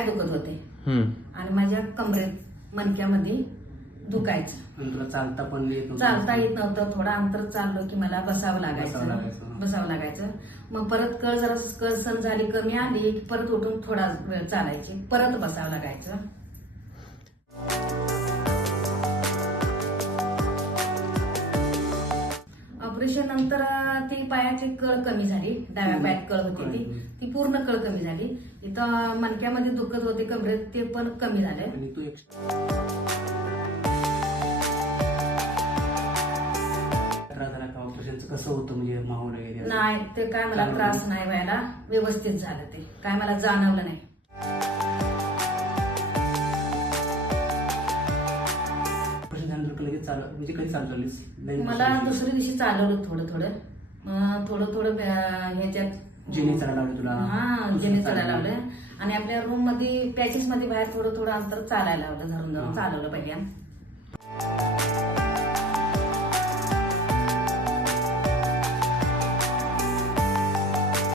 पायात दुखत होते आणि माझ्या कमरेत मणक्यामध्ये दुखायचं. तुला चालता पण येत नव्हतं? चालता येत नव्हतं. थोडं अंतर चाललो की मला बसावं लागायचं. मग परत जरा कळ सण झाली कमी आली की परत उठून थोडा वेळ चालायची, परत बसावं लागायचं. ऑपरेशन नंतर ती पायाची कळ कमी झाली. डाव्या पायात कळ होती ती पूर्ण कळ कमी झाली. इथं मणक्यामध्ये दुखत होते कमरेत, ते पण कमी झालं. आणि तू ऑपरेशनचं कसं होतं म्हणजे माहोल वगैरे? नाही, ते काय मला त्रास नाही व्हायला, व्यवस्थित झालं. ते काय मला जाणवलं नाही. ऑपरेशन झाल्यानंतर लगेच म्हणजे कधी चालवलीस? मला दुसऱ्या दिवशी चालवलं थोडं ह्याच्यात जिने चढायला लावले तुला? हा, जिने चढायला लावलं आणि आपल्या रूम मध्ये पॅचेस मध्ये बाहेर थोडं अंतर चालायला लावलं. धरून चालवलं पहिल्या.